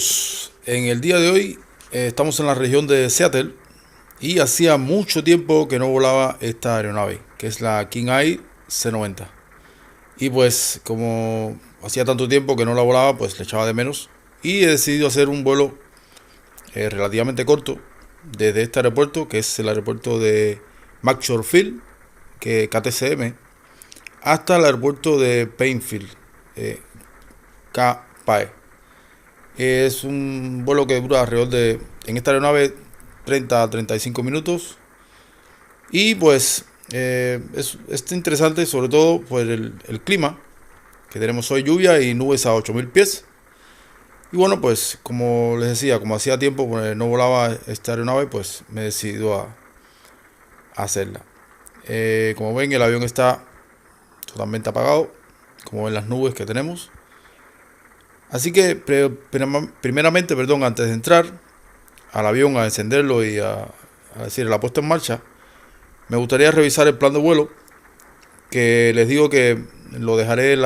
amigos, en el día de hoy estamos en la región de Seattle y hacía mucho tiempo que no volaba esta aeronave, que es la King Air C-90. Y pues como hacía tanto tiempo que no la volaba, pues le echaba de menos y he decidido hacer un vuelo relativamente corto desde este aeropuerto, que es el aeropuerto de McChord Field, que KTCM, hasta el aeropuerto de Painfield, KPAE. Es un vuelo que dura alrededor de, en esta aeronave, 30 a 35 minutos. Y pues es interesante, sobre todo por el clima, que tenemos hoy lluvia y nubes a 8000 pies. Y bueno, pues como les decía, como hacía tiempo pues, no volaba esta aeronave, pues me he decidido a hacerla. Como ven, el avión está totalmente apagado, como ven las nubes que tenemos. Así que primeramente, perdón, antes de entrar al avión a encenderlo y a decir la puesta en marcha, me gustaría revisar el plan de vuelo, que les digo que lo dejaré el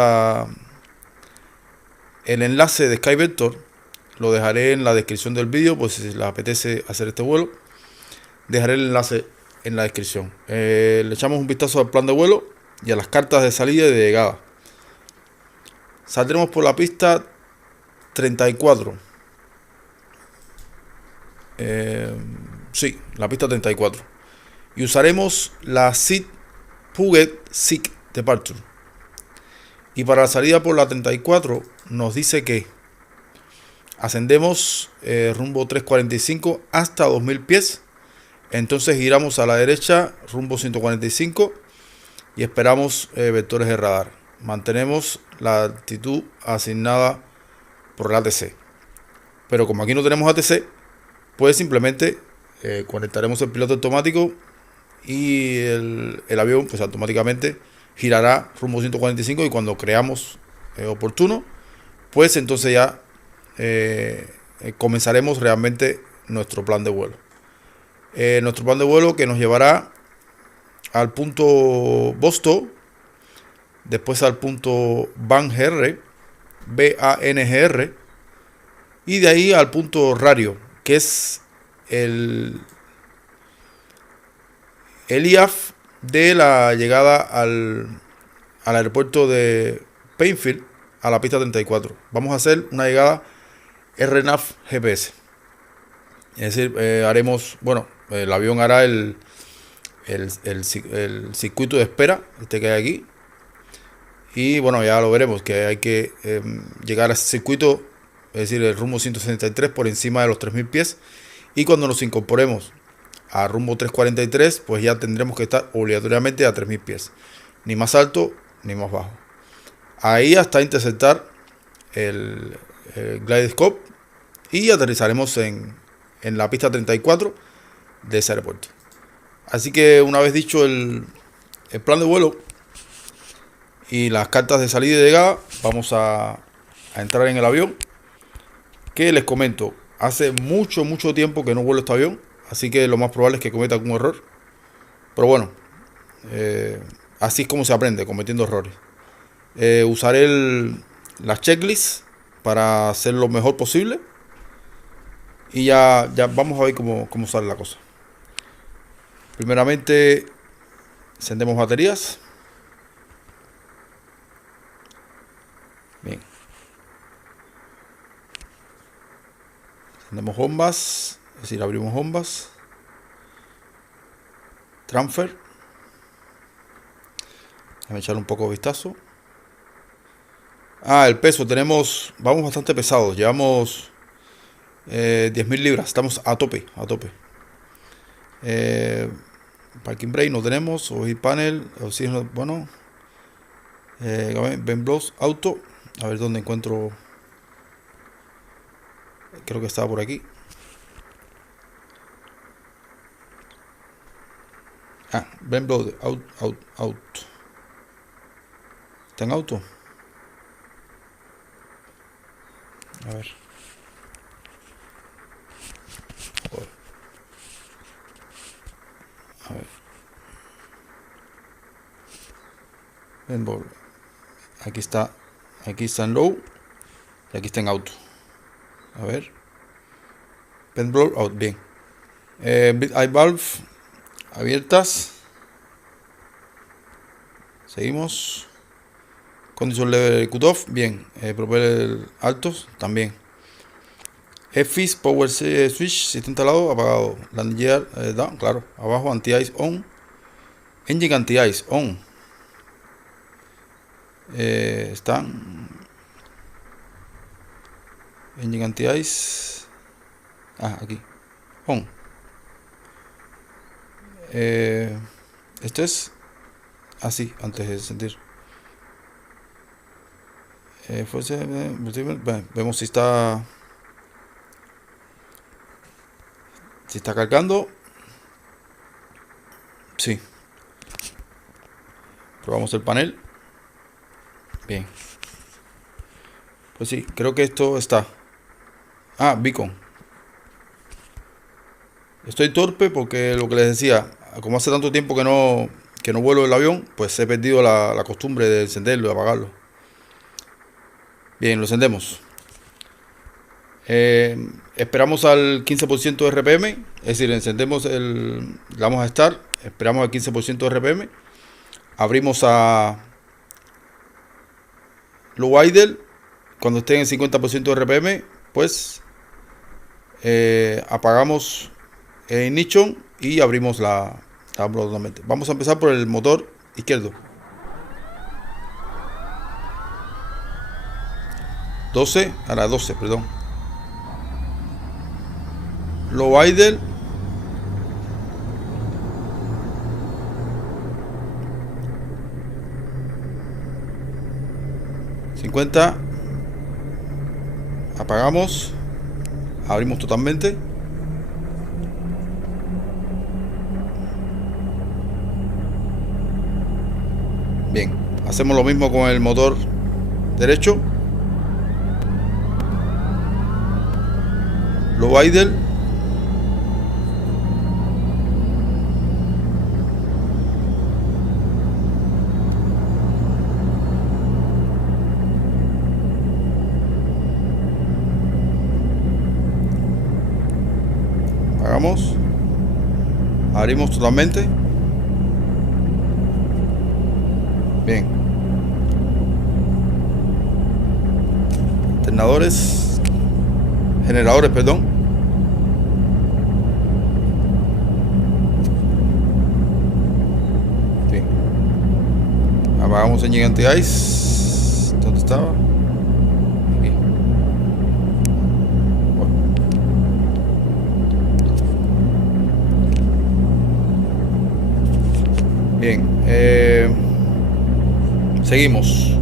enlace de SkyVector, lo dejaré en la descripción del vídeo, pues si les apetece hacer este vuelo, dejaré el enlace en la descripción. Le echamos un vistazo al plan de vuelo y a las cartas de salida y de llegada. Saldremos por la pista 34. Sí, la pista 34. Y usaremos la SID Puget Sick Departure. Y para la salida por la 34 nos dice que ascendemos rumbo 345 hasta 2000 pies. Entonces giramos a la derecha rumbo 145 y esperamos vectores de radar. Mantenemos la altitud asignada por el ATC. Pero como aquí no tenemos ATC, pues simplemente conectaremos el piloto automático y el avión pues automáticamente girará rumbo 145 y cuando creamos oportuno, pues entonces ya comenzaremos realmente nuestro plan de vuelo. Nuestro plan de vuelo que nos llevará al punto Bostow, después al punto Bangr, BANGR, y de ahí al punto Radio, que es el IAF de la llegada al aeropuerto de Painfield, a la pista 34. Vamos a hacer una llegada RNAV GPS. Es decir, haremos, bueno, el avión hará el circuito de espera, este que hay aquí. Y bueno, ya lo veremos, que hay que llegar a ese circuito, es decir, el rumbo 163 por encima de los 3000 pies. Y cuando nos incorporemos a rumbo 343, pues ya tendremos que estar obligatoriamente a 3000 pies. Ni más alto ni más bajo. Ahí hasta interceptar el glide scope y aterrizaremos en la pista 34 de ese aeropuerto. Así que una vez dicho el plan de vuelo y las cartas de salida y de llegada, vamos a entrar en el avión, que les comento, hace mucho tiempo que no vuelo este avión, así que lo más probable es que cometa algún error. Pero bueno, así es como se aprende, cometiendo errores. Usaré las checklists para hacer lo mejor posible. Y ya vamos a ver cómo sale la cosa. Primeramente, encendemos baterías. Bien. Encendemos bombas, es decir, abrimos bombas. Transfer. Déjame echar un poco de vistazo. El peso, vamos bastante pesados, llevamos 10.000 libras, estamos a tope. Parking brake no tenemos, oil panel, oxígeno, bueno, Ben Blows auto, a ver dónde encuentro, creo que estaba por aquí. Ben Blows auto, ¿está en auto? A ver. A ver. Aquí está en low y aquí está en auto. A ver. Pen blow out, bien. Eye valve abiertas. Seguimos. Condition level cutoff, bien. Propeller altos, también. FIS power switch, si está instalado, apagado. Landing gear down, claro. Abajo, anti-ice on. Engine anti-ice on. Están. Engine anti-ice. Aquí. On. Esto es así, antes de sentir. Vemos si está cargando. Sí. Probamos el panel. Bien. Pues sí, creo que esto está. Beacon. Estoy torpe porque lo que les decía, como hace tanto tiempo que no vuelo el avión, pues he perdido la costumbre de encenderlo y apagarlo. Bien, lo encendemos. Esperamos al 15% de RPM, es decir, encendemos le damos a Start, esperamos al 15% de RPM, abrimos a Low Idle, cuando esté en 50% de RPM, pues apagamos el ignition y abrimos la totalmente. Vamos a empezar por el motor izquierdo. 12, ahora 12, perdón. Low idle. $50. Apagamos. Abrimos totalmente. Bien, hacemos lo mismo con el motor derecho. Low idle. Apagamos. Abrimos totalmente. Bien. Generadores, perdón. Bien. Apagamos el gigante ice. ¿Dónde estaba? Aquí. Bueno. Bien. Seguimos.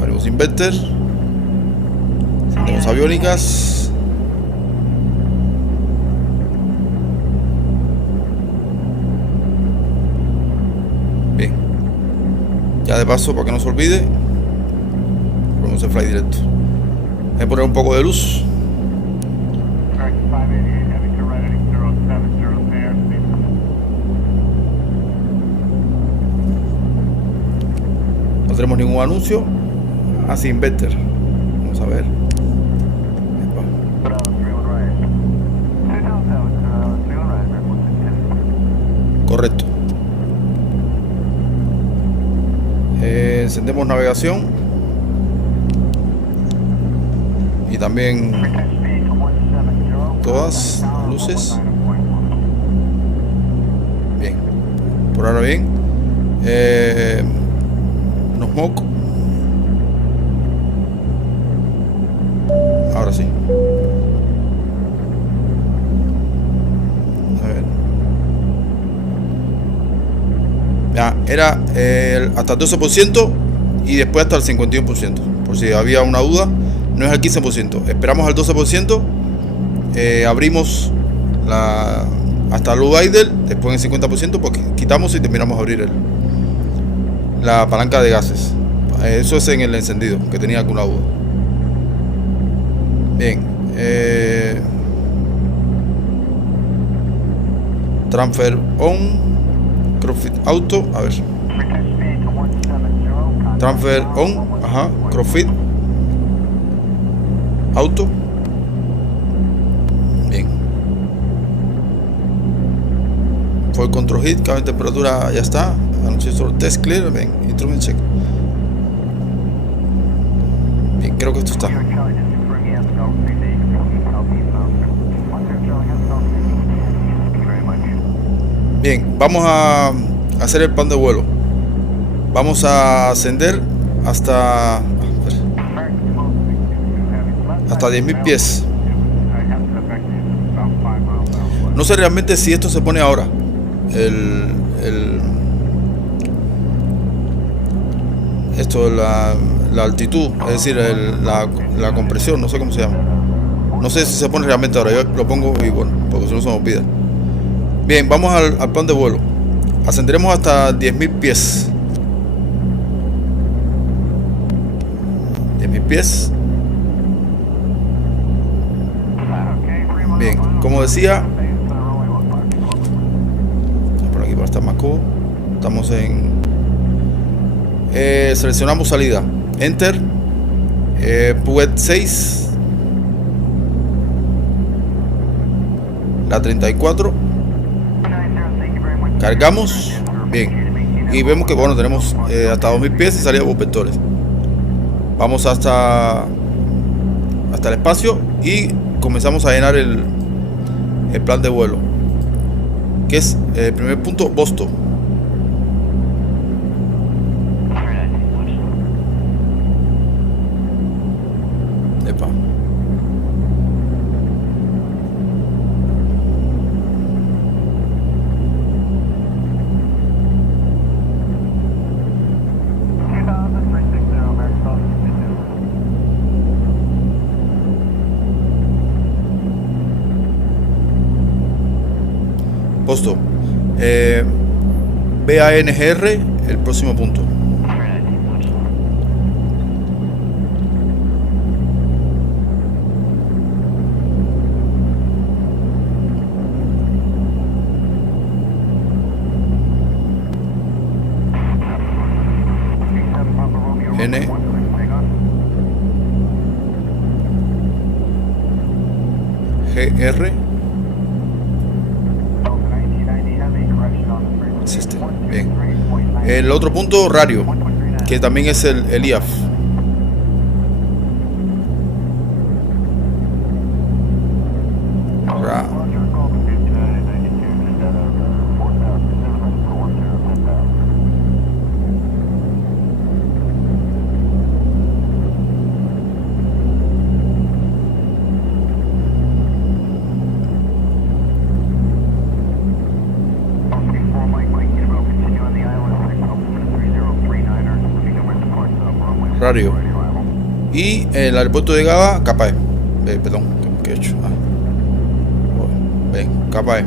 Abrimos inverter. Tenemos aviónicas. Bien. Ya de paso, para que no se olvide, ponemos el fly directo. Voy a poner un poco de luz. No tenemos ningún anuncio. Así inverter. Vamos a ver. Correcto. Encendemos navegación. Y también todas las luces. Bien. Por ahora bien. No smoke. Ahora sí. A ver. Ya, era hasta el 12% y después hasta el 51%. Por si había una duda, no es el 15%. Esperamos al 12%. Abrimos hasta low idle. Después en el 50%, pues quitamos y terminamos de abrir la palanca de gases. Eso es en el encendido, que tenía alguna duda. Bien. Transfer on. CrossFit auto. A ver. Transfer on, ajá, crossfit, auto. Bien. Full control hit, cambio de temperatura, ya está. Anuncio test clear, bien, instrument check. Bien, creo que esto está. Bien, vamos a hacer el plan de vuelo. Vamos a ascender hasta 10.000 pies. No sé realmente si esto se pone ahora. La altitud, es decir, la compresión, no sé cómo se llama. No sé si se pone realmente ahora. Yo lo pongo y bueno, porque si no se me olvida. Bien, vamos al plan de vuelo. Ascenderemos hasta 10.000 pies. 10.000 pies. Bien, como decía, por aquí para estar más cómodo. Estamos en seleccionamos salida, enter, PUET 6, la 34, cargamos, bien, y vemos que bueno, tenemos hasta 2.000 pies y salida por vectores. Vamos hasta el espacio y comenzamos a llenar el plan de vuelo, que es el primer punto, Boston. Epa. Posto. BANGR, el próximo punto. N. GR. Bien. El otro punto, radio, que también es el IAF. Radio. Y el aeropuerto de Gaba, Capae. Perdón, ¿qué he hecho? Ven, Capae.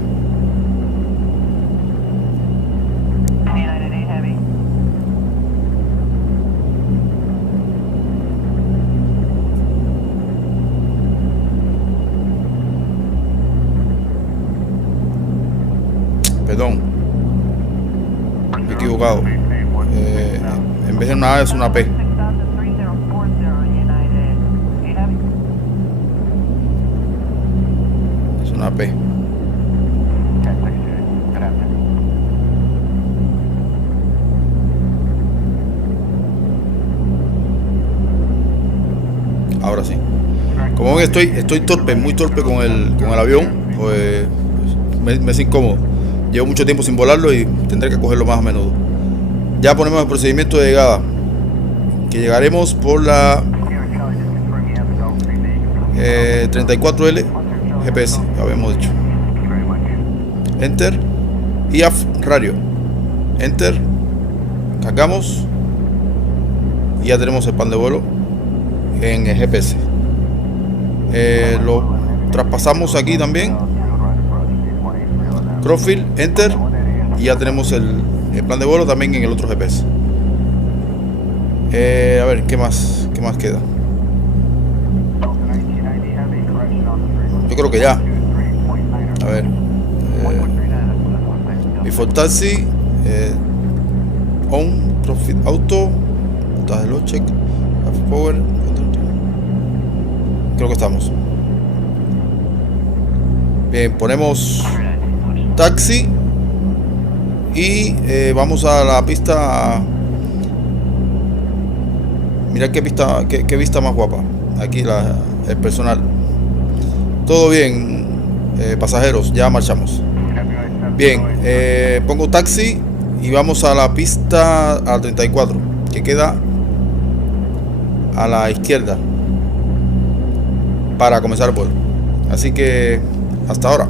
Perdón, me he equivocado. En vez de una A es una P. Una P. Ahora sí. Como ven, estoy torpe, muy torpe con el avión, pues me es incómodo. Llevo mucho tiempo sin volarlo y tendré que cogerlo más a menudo. Ya ponemos el procedimiento de llegada, que llegaremos por la 34L GPS, ya habíamos dicho. Enter. IAF radio. Enter. Cargamos. Y ya tenemos el plan de vuelo en el GPS. Lo traspasamos aquí también. Crossfield. Enter. Y ya tenemos el plan de vuelo también en el otro GPS. A ver, ¿qué más queda? Yo creo que ya. A ver. Before taxi. on, profit auto, de los check, power. Creo que estamos. Bien, ponemos taxi y vamos a la pista. Mirad qué pista, qué vista más guapa. Aquí el personal. Todo bien, pasajeros, ya marchamos. Bien, pongo taxi y vamos a la pista a 34, que queda a la izquierda, para comenzar el vuelo. Así que hasta ahora.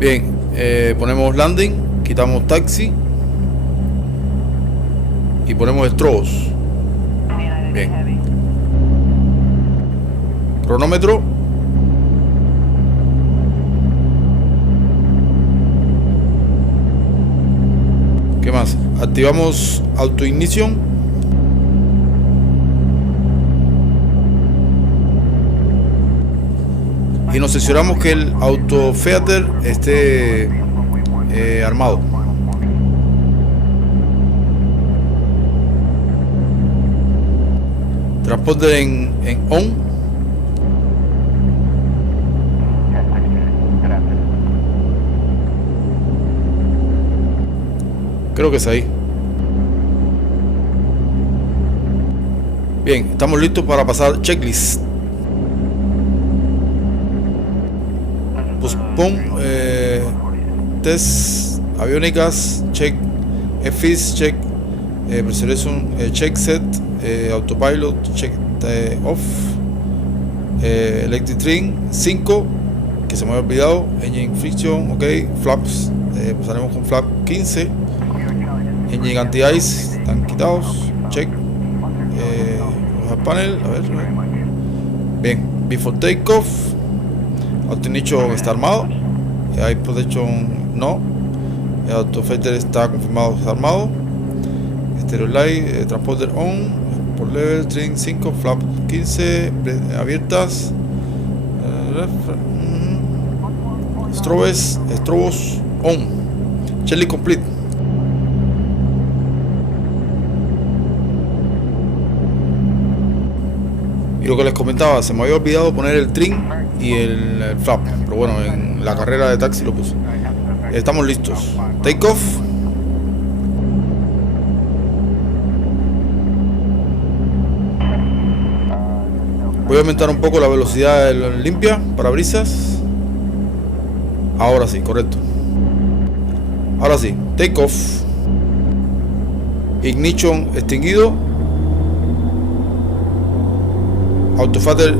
Bien, ponemos landing, quitamos taxi y ponemos straws. Bien. Cronómetro. ¿Qué más? Activamos auto ignition. Y nos aseguramos que el auto feater esté armado. Transporter en on. Creo que es ahí. Bien, estamos listos para pasar checklist. Postpone, test, aviónicas, check, FIS, check, preservation, check set, autopilot, check off, electric train, 5, que se me había olvidado, engine friction, ok, flaps, pasaremos con flap 15, engine anti-ice, están quitados, check, los panel, a ver, bien, before takeoff, Auto-ignition está armado, Air protection no, el autofighter está confirmado, está armado, stereo light, transporter on, por level, train 5, flap 15, abiertas, strobos on, checklist complete. Y lo que les comentaba, se me había olvidado poner el trim y el flap, pero bueno, en la carrera de taxi lo puse. Estamos listos. Take off. Voy a aumentar un poco la velocidad del limpia parabrisas. Ahora sí, correcto. Ahora sí, take off. Ignition extinguido. Autofighter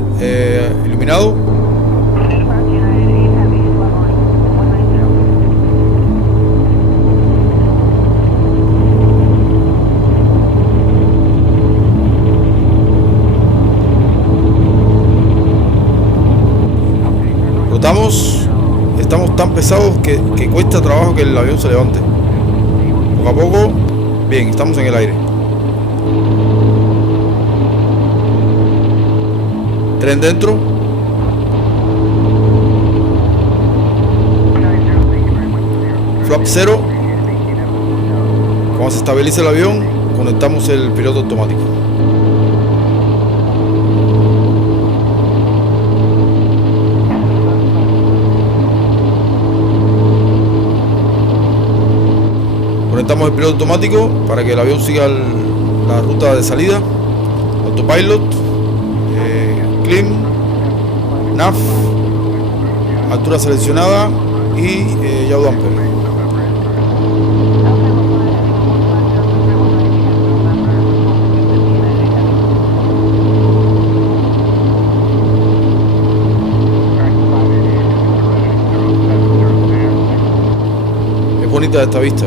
iluminado. Estamos tan pesados que cuesta trabajo que el avión se levante. Poco a poco, bien, estamos en el aire. Tren dentro. Flap 0. Cuando se estabilice el avión, conectamos el piloto automático. Conectamos el piloto automático para que el avión siga la ruta de salida. Autopilot, climb, nav, altura seleccionada y yaw damper. Es bonita esta vista.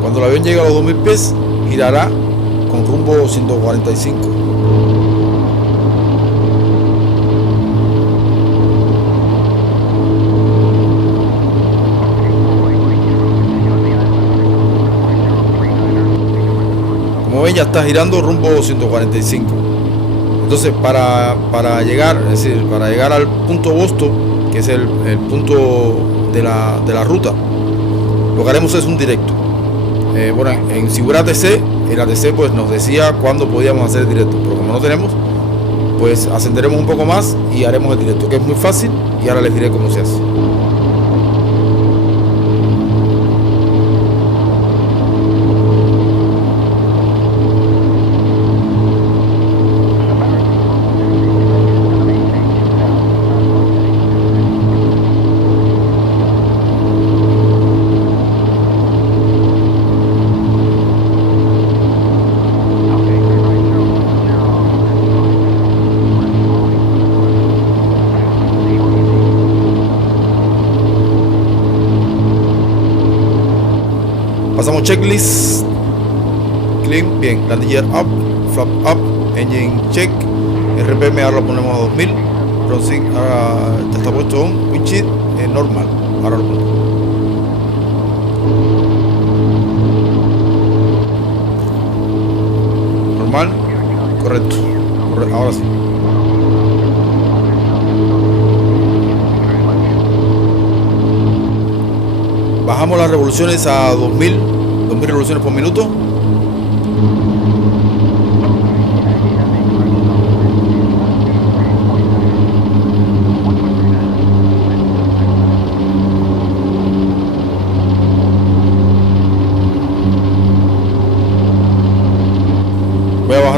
Cuando el avión llegue a los 2000 pies, girará con rumbo 145. Como ven, ya está girando rumbo 145. Entonces, para llegar, es decir, para llegar al punto Boston, que es el punto de la ruta, lo que haremos es un directo. Bueno, en Sigura ATC, el ATC pues nos decía cuándo podíamos hacer el directo, pero como no tenemos, pues ascenderemos un poco más y haremos el directo, que es muy fácil, y ahora les diré cómo se hace. Pasamos checklist. Clean, bien. Landing gear up, flap up, engine check. RPM ahora lo ponemos a 2000. Bronzing ahora ya está puesto on. Windshield normal. Ahora lo ponemos. Normal. Correcto. Ahora sí. Bajamos las revoluciones a 2000 revoluciones por minuto.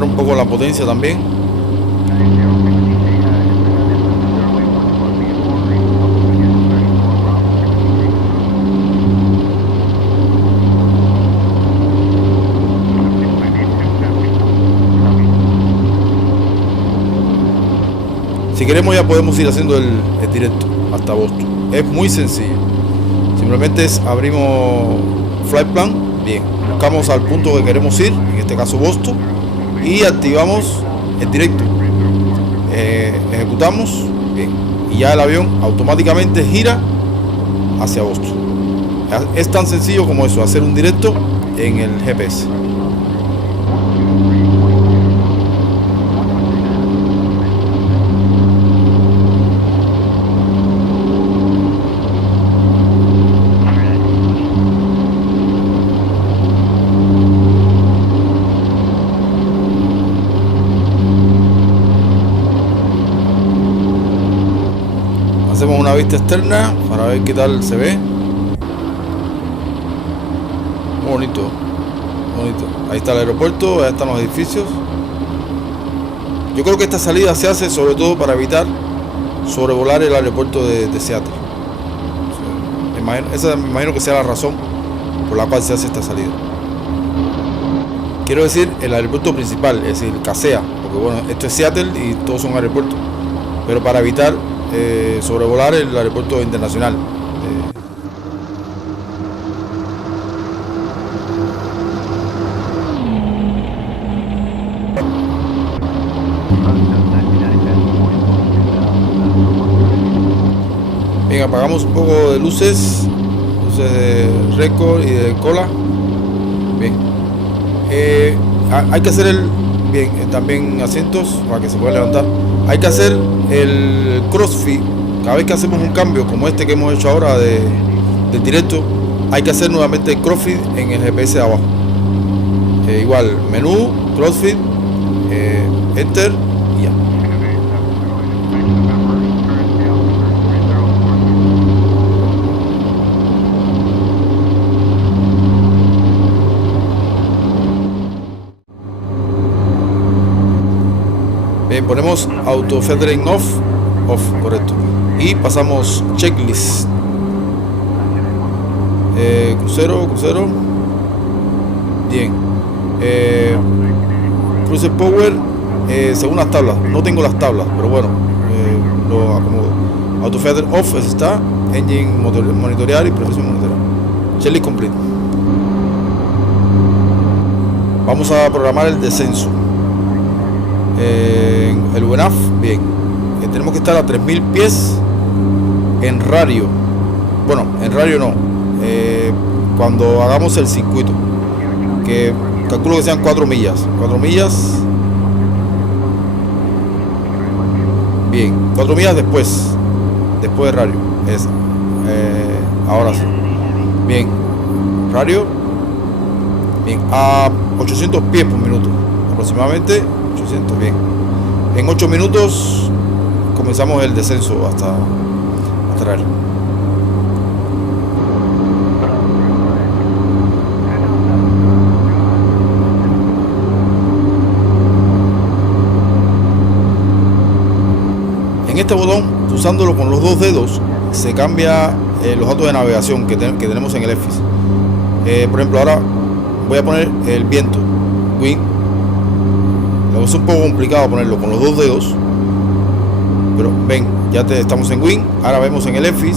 bajar un poco la potencia también. Si queremos ya podemos ir haciendo el directo hasta Boston. Es muy sencillo. Simplemente abrimos Flight Plan, bien, buscamos al punto que queremos ir, en este caso Boston, y activamos el directo. Ejecutamos, bien, y ya el avión automáticamente gira hacia Boston. Es tan sencillo como eso, hacer un directo en el GPS. Hacemos una vista externa para ver qué tal se ve. Muy bonito, bonito. Ahí está el aeropuerto, ahí están los edificios. Yo creo que esta salida se hace sobre todo para evitar sobrevolar el aeropuerto de Seattle. Esa me imagino que sea la razón por la cual se hace esta salida. Quiero decir el aeropuerto principal, es decir, CASEA, porque bueno, esto es Seattle y todos son aeropuertos, pero para evitar sobrevolar el aeropuerto internacional. Bien, apagamos un poco de luces de récord y de cola. Bien, hay que hacer también asientos para que se puedan levantar. Hay que hacer el crossfit cada vez que hacemos un cambio como este que hemos hecho ahora del directo. Hay que hacer nuevamente el crossfit en el GPS de abajo. Igual, menú, crossfit, enter y ya. Bien, ponemos auto feathering off, correcto, y pasamos checklist, crucero, bien, cruiser power, según las tablas, no tengo las tablas, pero bueno, lo acomodo. Auto feather off, ese está, engine monitorear y precision monitorear, checklist complete. Vamos a programar el descenso. El UNAF, bien, tenemos que estar a 3000 pies en radio. Bueno, en radio no, cuando hagamos el circuito, que calculo que sean 4 millas. 4 millas, bien, 4 millas después de radio. Ahora sí, bien, radio, bien, a 800 pies por minuto aproximadamente. 800, bien. En 8 minutos comenzamos el descenso hasta radio. En este botón, usándolo con los 2 dedos, se cambia los datos de navegación que tenemos en el EFIS. Por ejemplo, ahora voy a poner el viento, wind. Es un poco complicado ponerlo con los 2 dedos, pero ven, ya estamos en Wind. Ahora vemos en el EFIS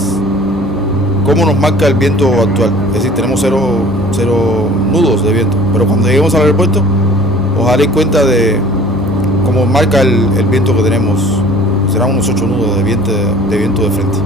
cómo nos marca el viento actual. Es decir, tenemos 0 nudos de viento, pero cuando lleguemos al aeropuerto os daréis cuenta de cómo marca el viento que tenemos. Serán unos 8 nudos de viento de frente.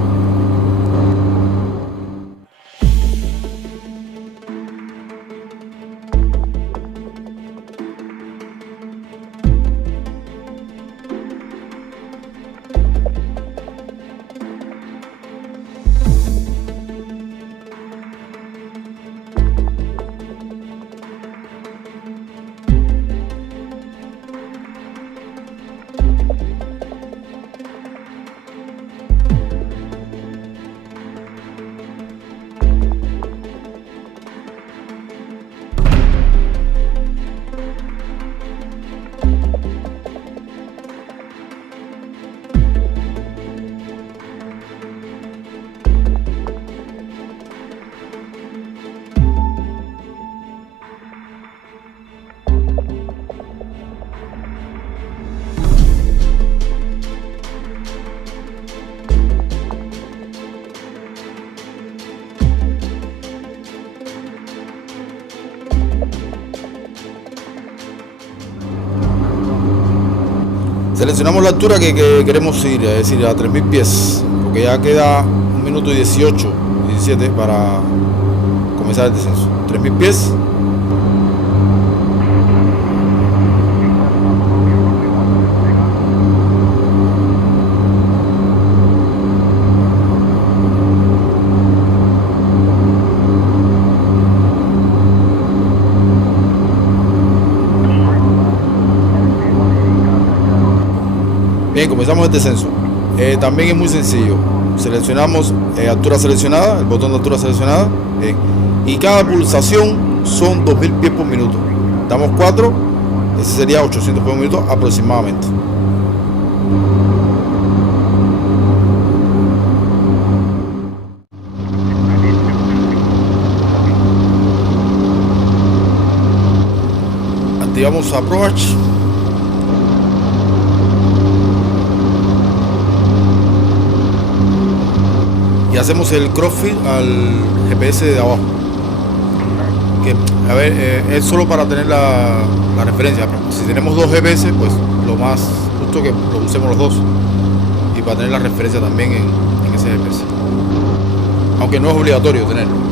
Seleccionamos la altura que queremos ir, es decir, a 3000 pies, porque ya queda 1 minuto y 18, 17 para comenzar el descenso. 3000 pies. Bien, comenzamos el descenso. También es muy sencillo. Seleccionamos altura seleccionada, el botón de altura seleccionada. Y cada pulsación son 2000 pies por minuto. Damos 4, ese sería 800 pies por minuto aproximadamente. Activamos approach. Y hacemos el crossfit al GPS de abajo, que a ver, es solo para tener la referencia. Si tenemos 2 GPS, pues lo más justo que lo usemos los 2, y para tener la referencia también en ese GPS, aunque no es obligatorio tenerlo.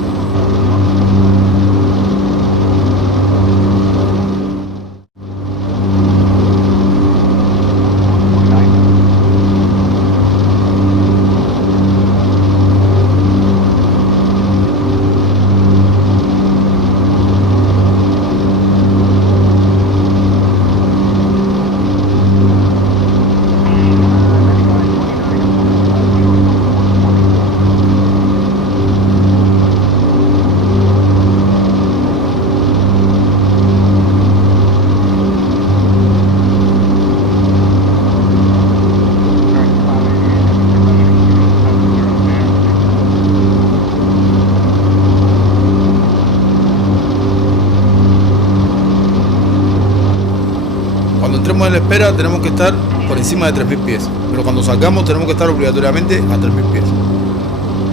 Cuando entremos en la espera tenemos que estar por encima de 3000 pies, pero cuando salgamos tenemos que estar obligatoriamente a 3000 pies.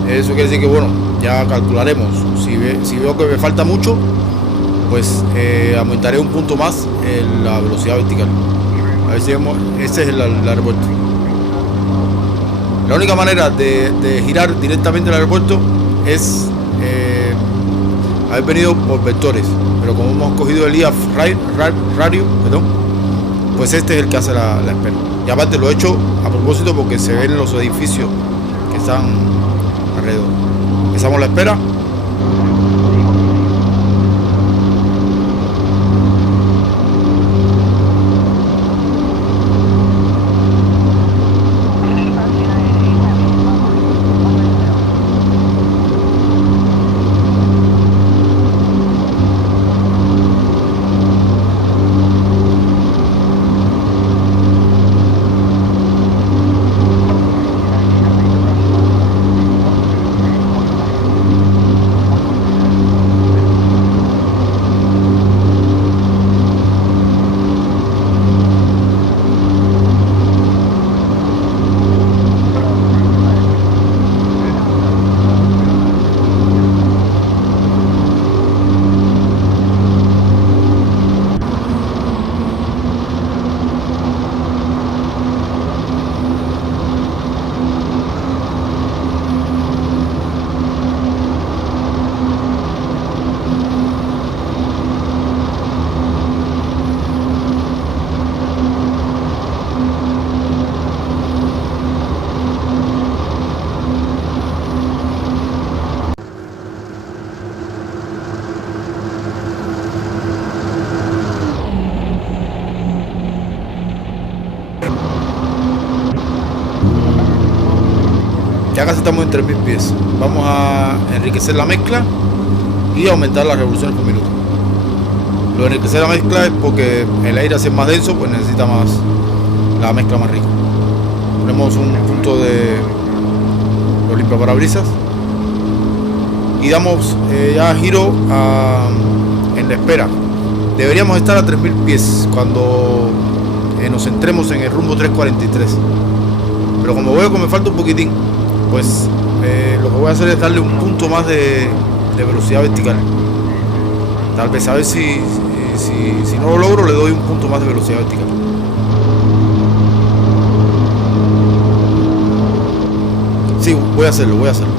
Eso quiere decir que, bueno, ya calcularemos. Si veo que me falta mucho, pues aumentaré un punto más en la velocidad vertical. A ver si vemos, ese es el aeropuerto. La única manera de girar directamente al aeropuerto es haber venido por vectores, pero como hemos cogido el IAF radio, pues este es el que hace la espera. Y aparte lo he hecho a propósito porque se ven los edificios que están alrededor. Empezamos la espera. Ya casi estamos en 3000 pies. Vamos a enriquecer la mezcla y aumentar las revoluciones por minuto. Lo de enriquecer la mezcla es porque el aire, al ser más denso, pues necesita más la mezcla más rica. Ponemos un punto de los limpiaparabrisas y damos ya giro en la espera. Deberíamos estar a 3000 pies cuando nos centremos en el rumbo 343, pero como veo que me falta un poquitín, pues lo que voy a hacer es darle un punto más de velocidad vertical. Tal vez, a ver si no lo logro, le doy un punto más de velocidad vertical. Sí, voy a hacerlo, voy a hacerlo.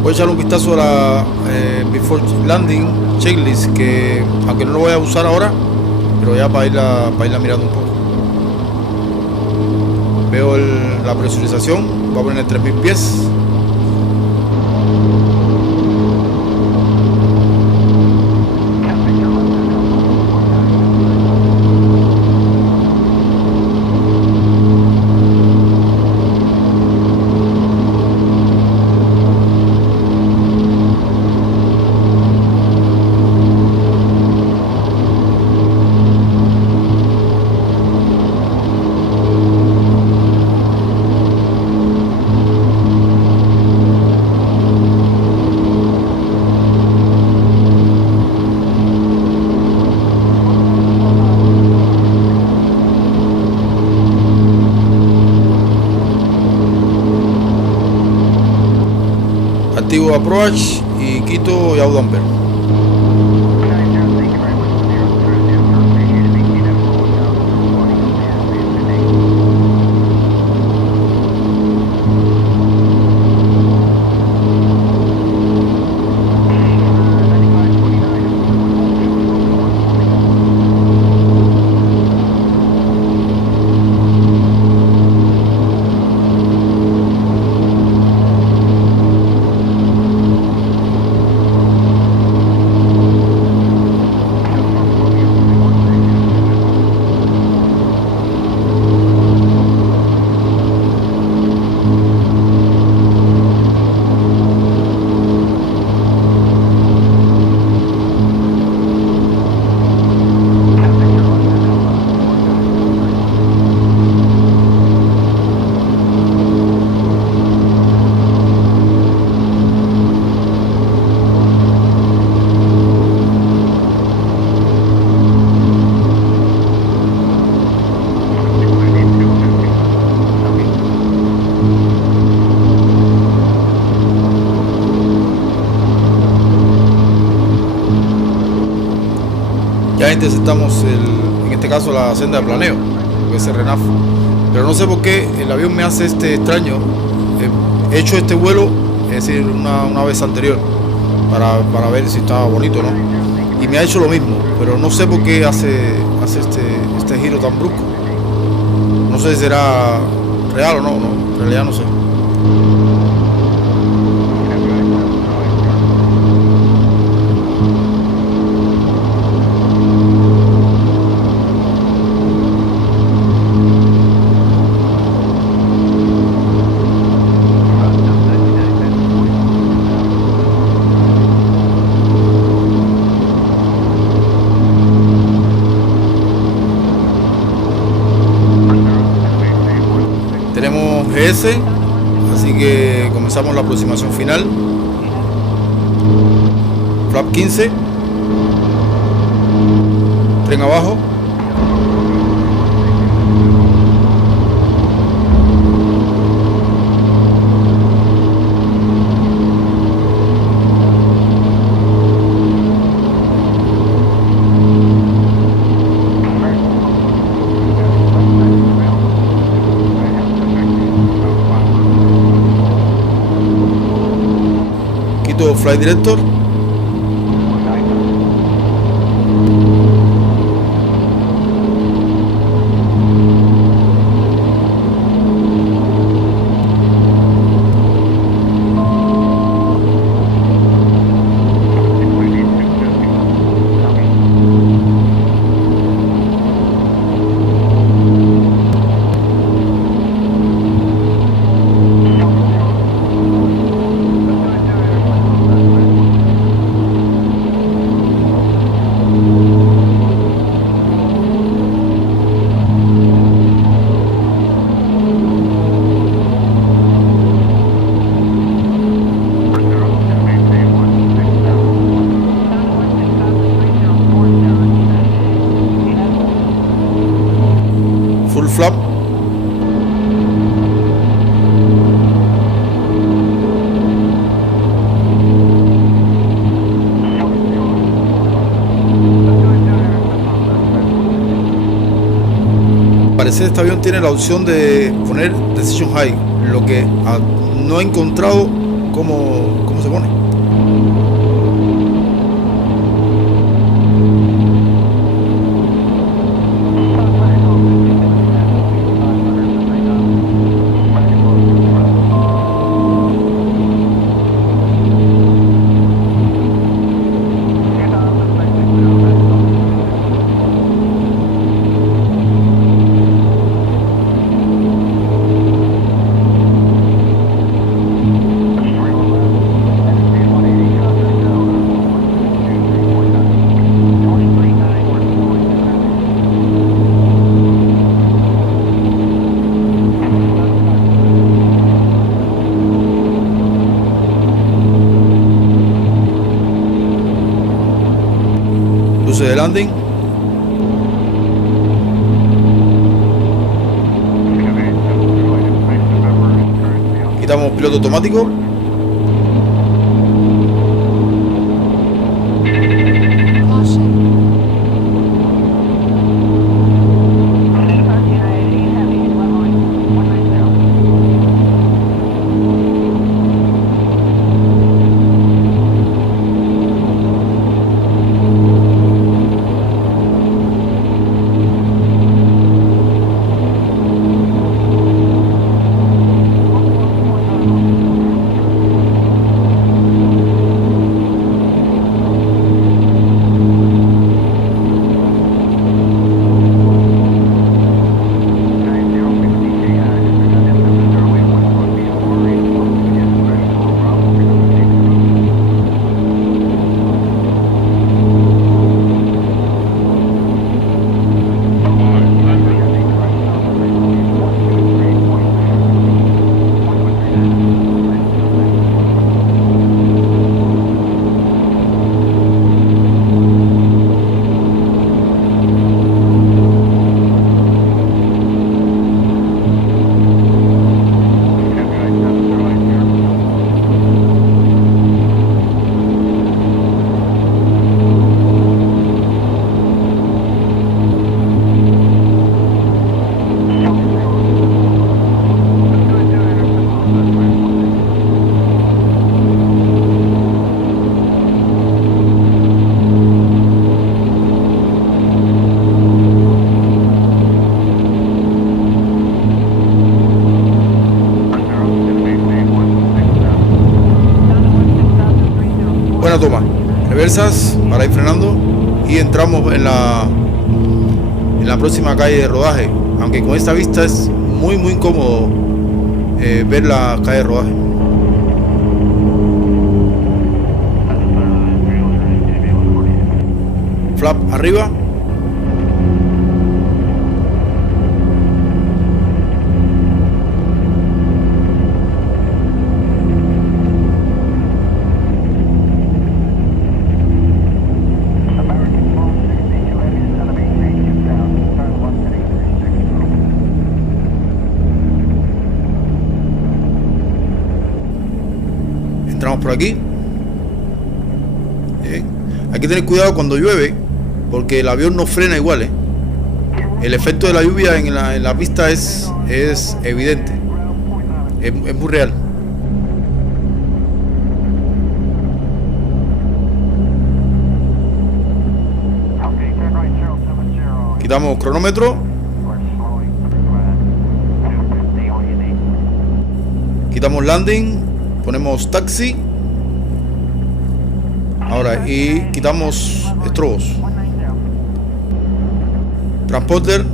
Voy a echar un vistazo a la Before Landing checklist, que aunque no lo voy a usar ahora, pero ya para irla mirando un poco. Veo la presurización, va a poner 3000 pies. Activo approach y quito yaw damper. Ya interceptamos en este caso la senda de planeo, que es el RNAF, pero no sé por qué el avión me hace este extraño. He hecho este vuelo, es decir, una vez anterior, para ver si estaba bonito o no, y me ha hecho lo mismo, pero no sé por qué hace este giro tan brusco. No sé si será real o no, en realidad no sé. Tenemos GS, así que comenzamos la aproximación final. Flap 15, tren abajo. Flight Director. flap. Parece que este avión tiene la opción de poner Decision High, lo que no he encontrado cómo se pone. De landing. Quitamos piloto automático. Buena toma, reversas para ir frenando y entramos en la próxima calle de rodaje, aunque con esta vista es muy incómodo ver la calle de rodaje. Flap arriba. Entramos por aquí. Bien. Hay que tener cuidado cuando llueve, porque el avión no frena igual, ¿eh? El efecto de la lluvia en la pista es evidente, es muy real. Quitamos cronómetro. Quitamos landing. Ponemos taxi. Ahora, y quitamos estrobos. Transponder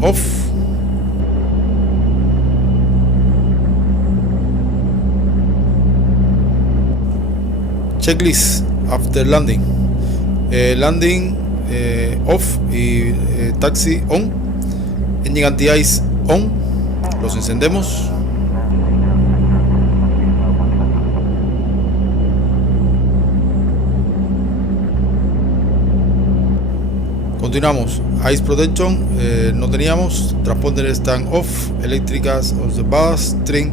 off. Checklist after landing. Landing off y taxi on. Engine anti-ice on. Los encendemos. Continuamos. Ice Protection, no teníamos. Transponder stand off. Eléctricas of the bus. String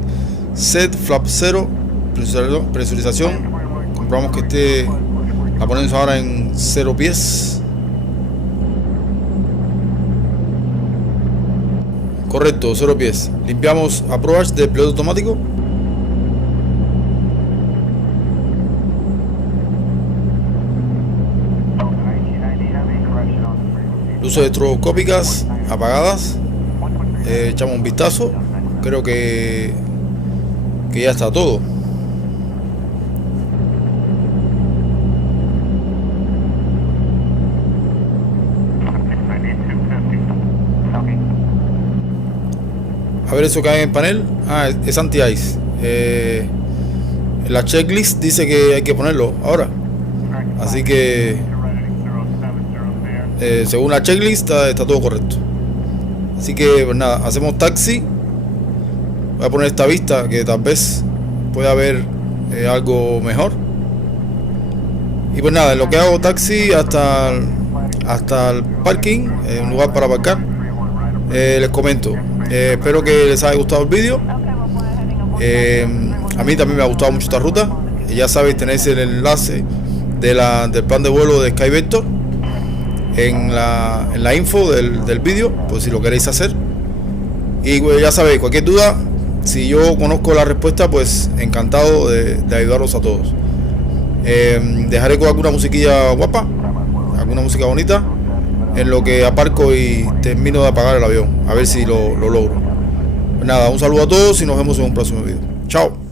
set. Flap 0. Presurización. Comprobamos que esté. La ponemos ahora en 0 pies. Correcto, 0 pies. Limpiamos approach de piloto automático. Luces estroboscópicas apagadas. Echamos un vistazo. Creo que ya está todo. A ver eso que hay en el panel. Ah, es anti-ice. La checklist dice que hay que ponerlo ahora. Así que según la checklist está todo correcto. Así que pues nada, hacemos taxi. Voy a poner esta vista que tal vez pueda haber algo mejor. Y pues nada, en lo que hago taxi hasta el parking, un lugar para aparcar. Les comento, espero que les haya gustado el vídeo. A mí también me ha gustado mucho esta ruta. Ya sabéis, tenéis el enlace del plan de vuelo de SkyVector en la info del vídeo, pues si lo queréis hacer. Y pues, ya sabéis, cualquier duda, si yo conozco la respuesta, pues encantado de ayudaros a todos. Dejaré con alguna musiquilla guapa, alguna música bonita, en lo que aparco y termino de apagar el avión, a ver si lo logro. Pues nada, un saludo a todos y nos vemos en un próximo vídeo. Chao.